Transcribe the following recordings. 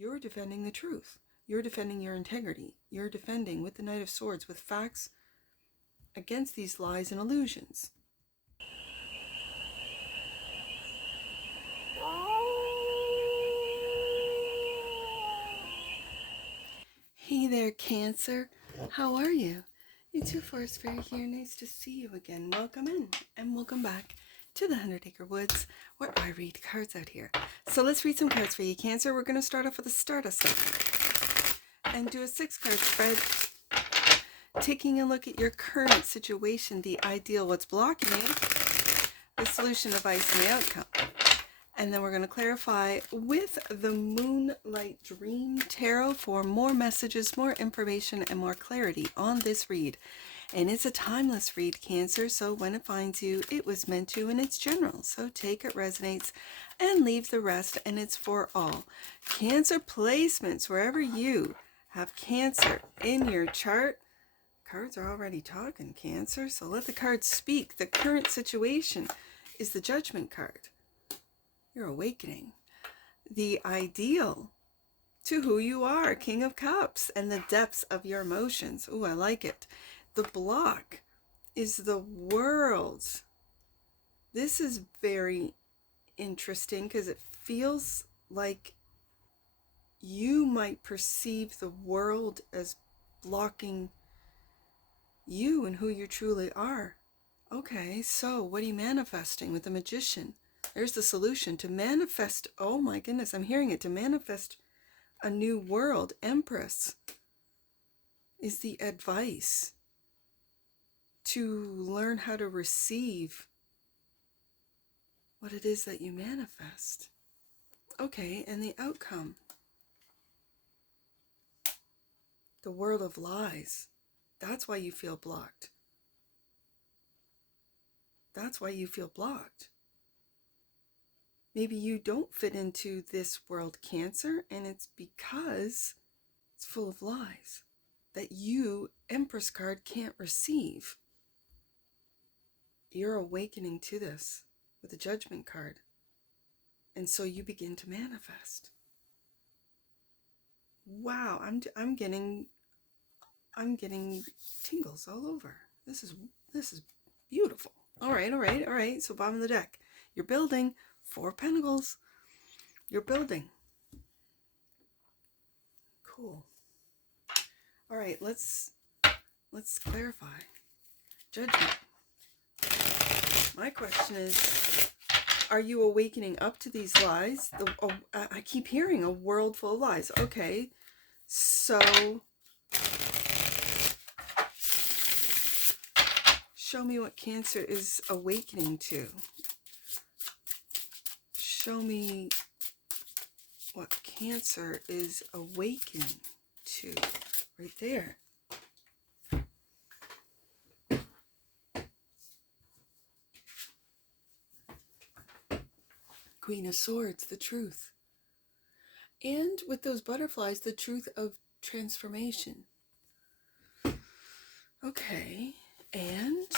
You're defending the truth. You're defending your integrity. You're defending with the Knight of Swords, with facts against these lies and illusions. Hey there, Cancer. How are you? It's your Forest Fairy here. Nice to see you again. Welcome in and welcome back to the 100 Acre Woods, where I read cards out here. So let's read some cards for you, Cancer. We're going to start off with a Stardust and do a 6-card spread, taking a look at your current situation, the ideal, what's blocking you, the solution, advice, and the outcome. And then we're going to clarify with the Moonlight Dream Tarot for more messages, more information, and more clarity on this read. And it's a timeless read, Cancer, so when it finds you, it was meant to, and it's general. So take it resonates and leave the rest, and it's for all. Cancer placements, wherever you have Cancer in your chart. Cards are already talking, Cancer, so let the cards speak. The current situation is the Judgment card. You're awakening. The ideal to who you are, King of Cups, and the depths of your emotions. Ooh, I like it. The block is the World. This is very interesting because it feels like you might perceive the world as blocking you and who you truly are. Okay, so what are you manifesting with the Magician? There's the solution to manifest. Oh my goodness, I'm hearing it. To manifest a new world. Empress is the advice to learn how to receive what it is that you manifest. Okay, and the outcome. The world of lies. That's why you feel blocked. That's why you feel blocked. Maybe you don't fit into this world, Cancer, and it's because it's full of lies that you, Empress card, can't receive. You're awakening to this with the Judgment card. And so you begin to manifest. Wow, I'm getting tingles all over. This is beautiful. All right. So bottom of the deck. You're building 4 Pentacles. You're building. Cool. All right, let's clarify. Judgment. My question is, are you awakening up to these lies? I keep hearing a world full of lies. Okay, so show me what Cancer is awakening to. Show me what Cancer is awakening to. Right there. Queen of Swords, the truth. And with those butterflies, the truth of transformation. Okay, and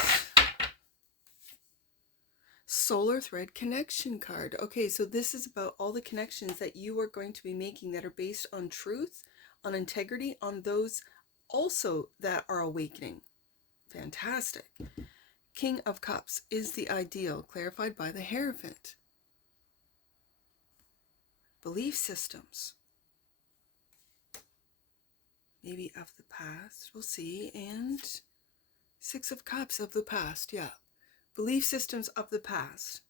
Solar Thread Connection card. Okay, so this is about all the connections that you are going to be making that are based on truth, on integrity, on those also that are awakening. Fantastic. King of Cups is the ideal, clarified by the Hierophant. Belief systems. Maybe of the past, we'll see. And 6 of Cups of the past, yeah. Belief systems of the past.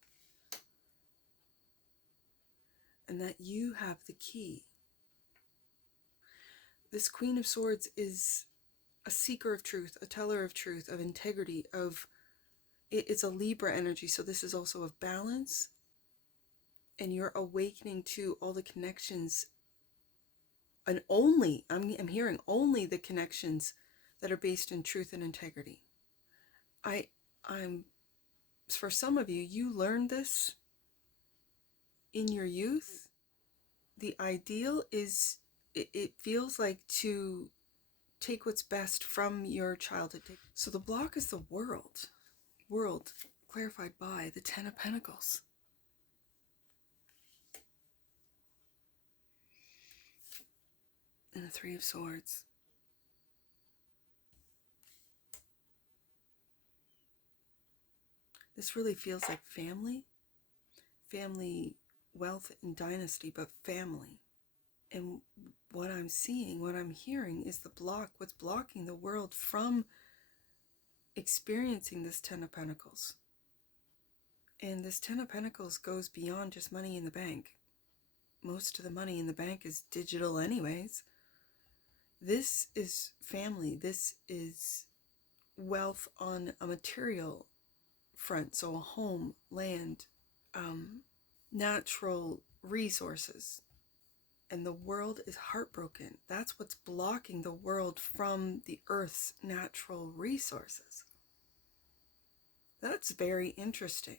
And that you have the key. This Queen of Swords is a seeker of truth, a teller of truth, of integrity, it's a Libra energy, so this is also of balance. And you're awakening to all the connections, and only, I'm hearing only the connections that are based in truth and integrity. I'm for some of you, you learned this in your youth. The ideal is, it feels like to take what's best from your childhood. So the block is the world. World, clarified by the 10 of Pentacles. and the Three of Swords. This really feels like family, wealth, and dynasty, but family. And what I'm seeing, what I'm hearing is what's blocking the world from experiencing this Ten of Pentacles. And this Ten of Pentacles goes beyond just money in the bank. Most of the money in the bank is digital anyways. This is family. This is wealth on a material front. So a home, land, natural resources. And the world is heartbroken. That's what's blocking the world from the earth's natural resources. That's very interesting.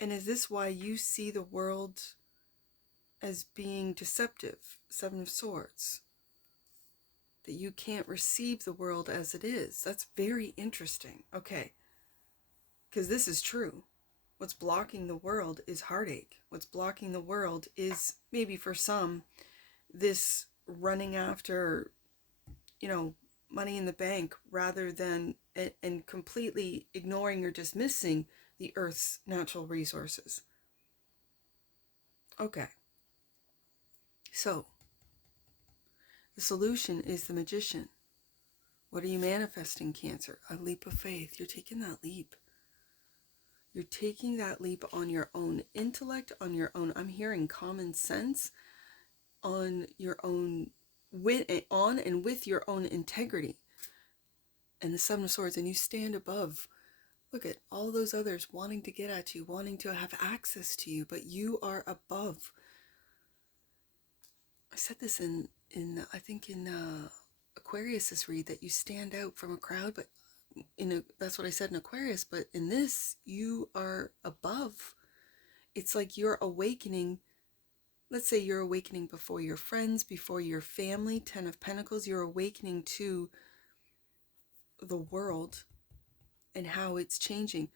And is this why you see the world as being deceptive? Seven of Swords. That you can't receive the world as it is. That's very interesting. Okay. Because this is true. What's blocking the world is heartache. What's blocking the world is, maybe for some, this running after, money in the bank, rather than, and completely ignoring or dismissing the earth's natural resources. Okay. So, the solution is the Magician. What are you manifesting, Cancer? A leap of faith. You're taking that leap. You're taking that leap on your own intellect, on your own, I'm hearing common sense, on your own, on and with your own integrity. And the Seven of Swords, and you stand above. Look at all those others wanting to get at you, wanting to have access to you, but you are above. I said this in I think in Aquarius's read, that you stand out from a crowd, but that's what I said in Aquarius, but in this, you are above. It's like you're awakening. Let's say you're awakening before your friends, before your family. Ten of Pentacles, you're awakening to the world and how it's changing.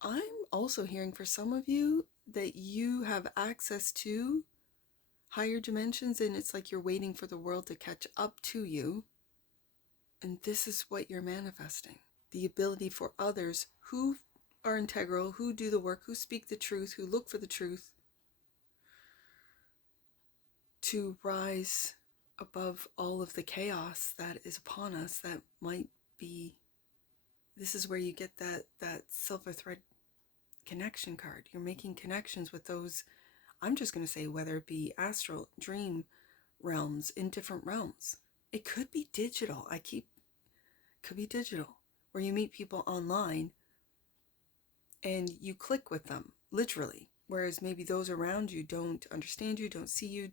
I'm also hearing for some of you that you have access to higher dimensions, and it's like you're waiting for the world to catch up to you. And this is what you're manifesting. The ability for others who are integral, who do the work, who speak the truth, who look for the truth, to rise above all of the chaos that is upon us. That might be, this is where you get that silver thread connection card. You're making connections with those, I'm just going to say, whether it be astral, dream realms, in different realms. It could be digital. Could be digital, where you meet people online and you click with them, literally. Whereas maybe those around you don't understand you, don't see you,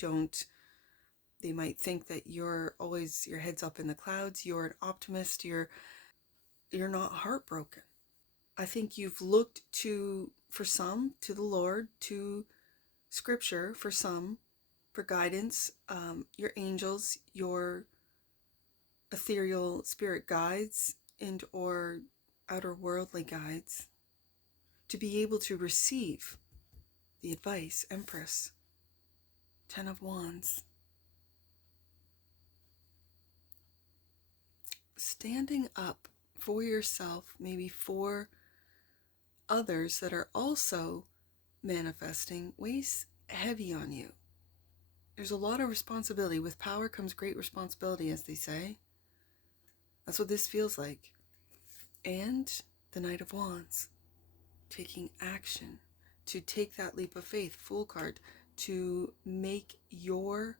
they might think that you're always, your head's up in the clouds, you're an optimist, you're not heartbroken. I think you've looked for some, to the Lord, to scripture, for some, for guidance, your angels, your ethereal spirit guides, and or outer worldly guides, to be able to receive the advice. Empress, Ten of Wands. Standing up for yourself, maybe for others that are also manifesting, weighs heavy on you. There's a lot of responsibility. With power comes great responsibility, as they say. That's what this feels like. And the Knight of Wands, taking action, to take that leap of faith, Fool card, to make your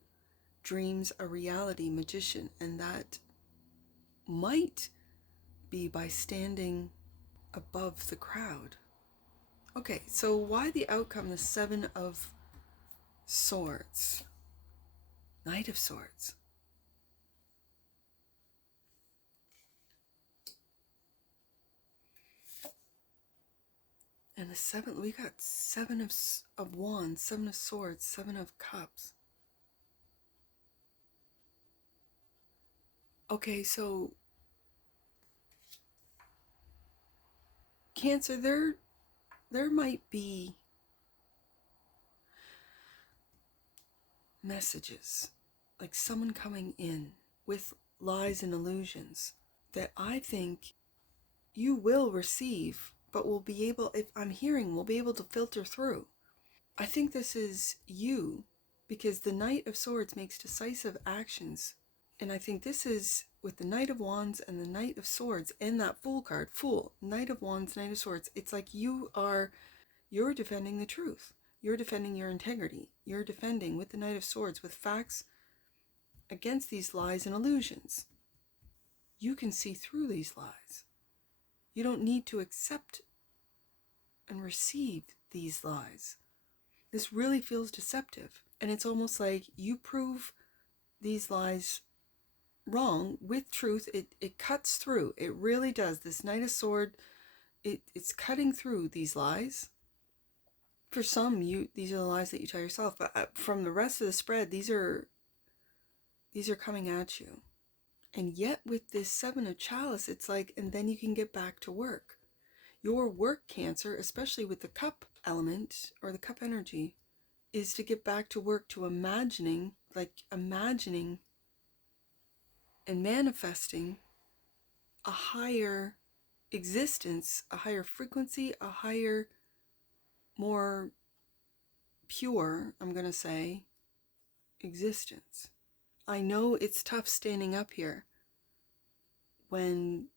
dreams a reality, Magician. And that might be by standing above the crowd. Okay, so why the outcome? The Seven of Swords, Knight of Swords. And the seven, we got Seven of Wands, Seven of Swords, Seven of Cups. Okay, so Cancer, there might be, messages, like someone coming in with lies and illusions that I think you will receive, but will be able, if I'm hearing, will be able to filter through. I think this is you, because the Knight of Swords makes decisive actions. And I think this is with the Knight of Wands and the Knight of Swords and that Fool card, Fool, Knight of Wands, Knight of Swords. It's like you're defending the truth. You're defending your integrity. You're defending with the Knight of Swords with facts against these lies and illusions. You can see through these lies. You don't need to accept and receive these lies. This really feels deceptive. And it's almost like you prove these lies wrong with truth. It cuts through. It really does. This Knight of Sword, it's cutting through these lies. For some, these are the lies that you tell yourself. But from the rest of the spread, these are coming at you. And yet with this Seven of Chalice, it's like, and then you can get back to work. Your work, Cancer, especially with the cup element or the cup energy, is to get back to work, to imagining and manifesting a higher existence, a higher frequency, a higher, more pure, I'm going to say, existence. I know it's tough standing up here when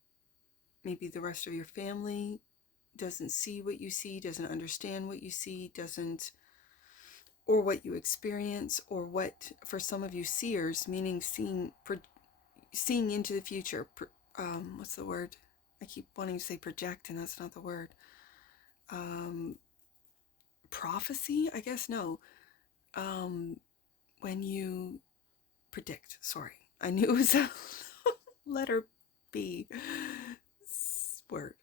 maybe the rest of your family doesn't see what you see, doesn't understand what you see, or what you experience, or what, for some of you, seers, meaning seeing into the future. What's the word? I keep wanting to say project, and that's not the word. Prophecy, I guess? No. When you predict, sorry. I knew it was a letter B word.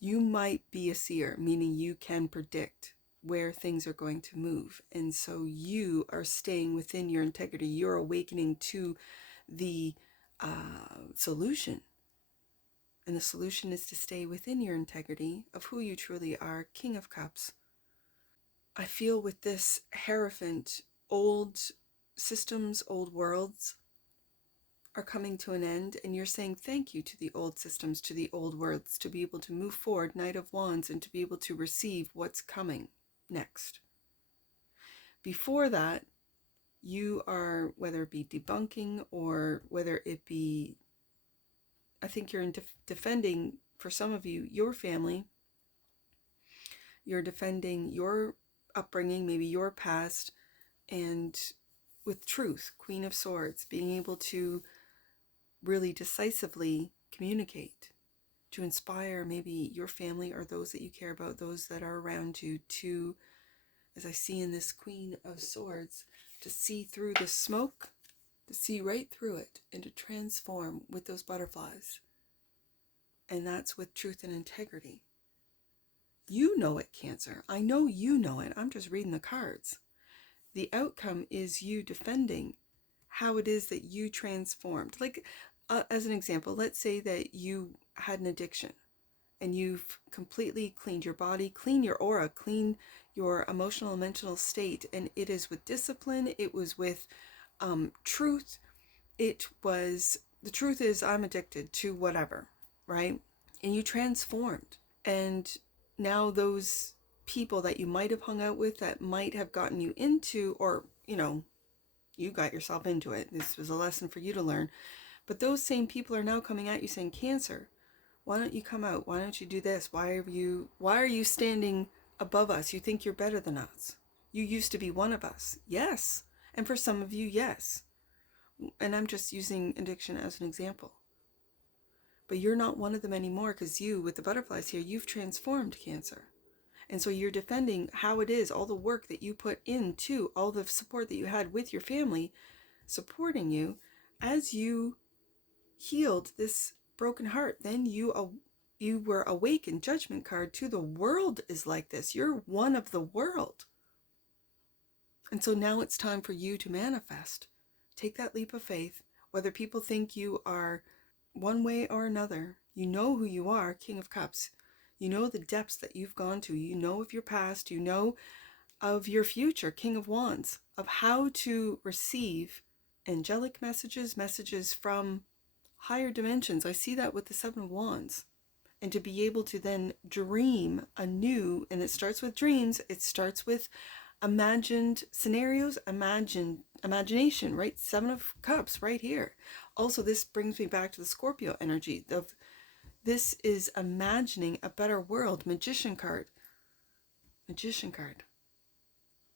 You might be a seer, meaning you can predict where things are going to move. And so you are staying within your integrity. You're awakening to the solution. And the solution is to stay within your integrity of who you truly are, King of Cups. I feel with this Hierophant, old systems, old worlds are coming to an end, and you're saying thank you to the old systems, to the old worlds, to be able to move forward, Knight of Wands, and to be able to receive what's coming next. Before that, you are, whether it be debunking or whether it be, I think you're defending, for some of you, your family. You're defending your upbringing, maybe your past, and with truth, Queen of Swords, being able to really decisively communicate, to inspire maybe your family or those that you care about, those that are around you, to, as I see in this Queen of Swords, to see through the smoke, to see right through it, and to transform with those butterflies. And that's with truth and integrity. You know it, Cancer. I know you know it. I'm just reading the cards. The outcome is you defending how it is that you transformed. Like, as an example, let's say that you had an addiction and you've completely cleaned your body, clean your aura, clean your emotional and mental state. And it is with discipline. It was with truth. The truth is I'm addicted to whatever, right? And you transformed. And now those people that you might have hung out with, that might have gotten you into, or, you got yourself into it. This was a lesson for you to learn. But those same people are now coming at you saying, Cancer, why don't you come out? Why don't you do this? Why are you standing above us? You think you're better than us. You used to be one of us. Yes. And for some of you, yes. And I'm just using addiction as an example. But you're not one of them anymore, because you, with the butterflies here, you've transformed, Cancer. And so you're defending how it is, all the work that you put into, all the support that you had with your family, supporting you as you healed this broken heart. Then you were awakened. Judgment card to the world is like this. You're one of the world. And so now it's time for you to manifest. Take that leap of faith. Whether people think you are one way or another, you know who you are, King of Cups. You know the depths that you've gone to. You know of your past. You know of your future, King of Wands, of how to receive angelic messages, messages from higher dimensions. I see that with the Seven of Wands. And to be able to then dream anew, and it starts with dreams, it starts with imagined scenarios, imagination, right? Seven of Cups right here. Also, this brings me back to the Scorpio energy of this is imagining a better world. Magician card. Magician card.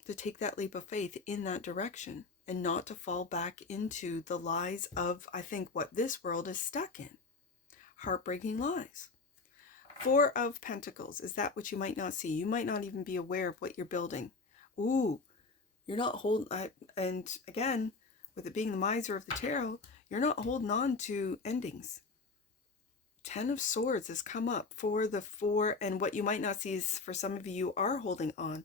To take that leap of faith in that direction and not to fall back into the lies of, I think, what this world is stuck in. Heartbreaking lies. Four of Pentacles is that which you might not see. You might not even be aware of what you're building. Ooh, you're not holding, and again, with it being the miser of the tarot, you're not holding on to endings. 10 of Swords has come up for the four, and what you might not see is for some of you are holding on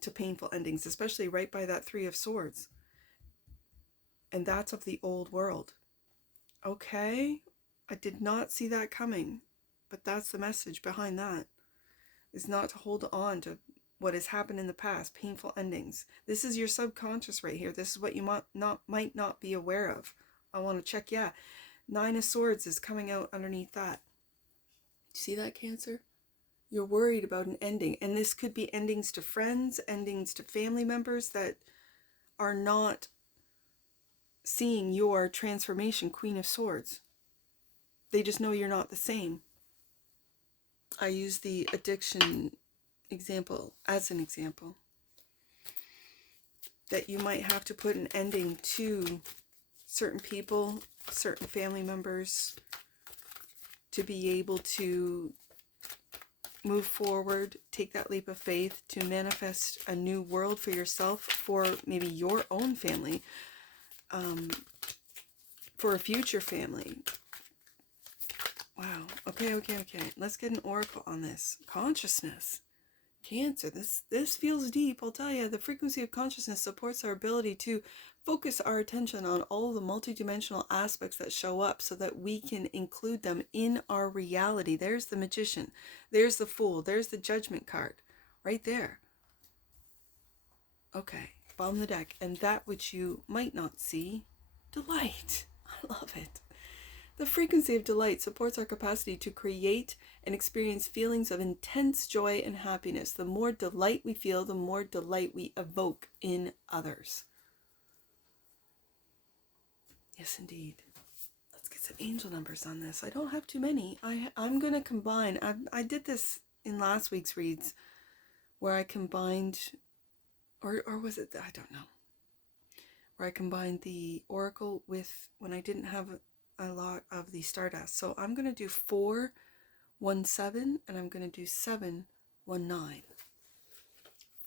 to painful endings, especially right by that 3 of Swords. And that's of the old world. Okay, I did not see that coming, but that's the message behind that, is not to hold on to what has happened in the past, painful endings. This is your subconscious right here. This is what you might not be aware of. I want to check, yeah. 9 of Swords is coming out underneath that. See that, Cancer? You're worried about an ending, and this could be endings to friends, endings to family members that are not seeing your transformation, Queen of Swords. They just know you're not the same. I use the addiction example as an example. That you might have to put an ending to certain people, certain family members, to be able to move forward, take that leap of faith, to manifest a new world for yourself, for maybe your own family, for a future family. Wow. Okay. Let's get an oracle on this. Consciousness. Cancer. This feels deep, I'll tell you. The frequency of consciousness supports our ability to focus our attention on all the multidimensional aspects that show up so that we can include them in our reality. There's the Magician. There's the Fool. There's the Judgment card. Right there. Okay. Bottom of the deck. And that which you might not see. Delight. I love it. The frequency of delight supports our capacity to create and experience feelings of intense joy and happiness. The more delight we feel, the more delight we evoke in others. Yes, indeed. Let's get some angel numbers on this. I don't have too many. I'm going to combine. I did this in last week's reads where I combined, or was it, I don't know, where I combined the oracle with, when I didn't have a lot of the Stardust. So I'm going to do 417 and I'm going to do 719.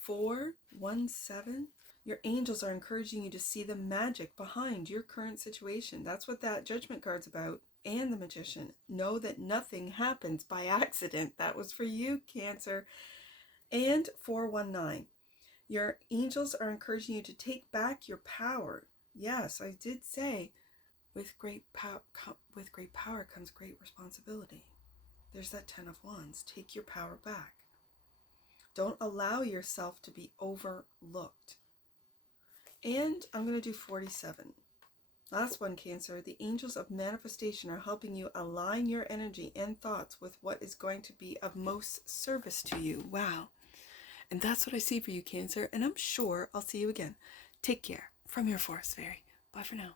417. Your angels are encouraging you to see the magic behind your current situation. That's what that Judgment card's about. And the Magician. Know that nothing happens by accident. That was for you, Cancer. And 419. Your angels are encouraging you to take back your power. Yes, I did say, with great power comes great responsibility. There's that 10 of Wands. Take your power back. Don't allow yourself to be overlooked. And I'm going to do 47. Last one, Cancer. The angels of manifestation are helping you align your energy and thoughts with what is going to be of most service to you. Wow. And that's what I see for you, Cancer. And I'm sure I'll see you again. Take care. From your Forest Fairy. Bye for now.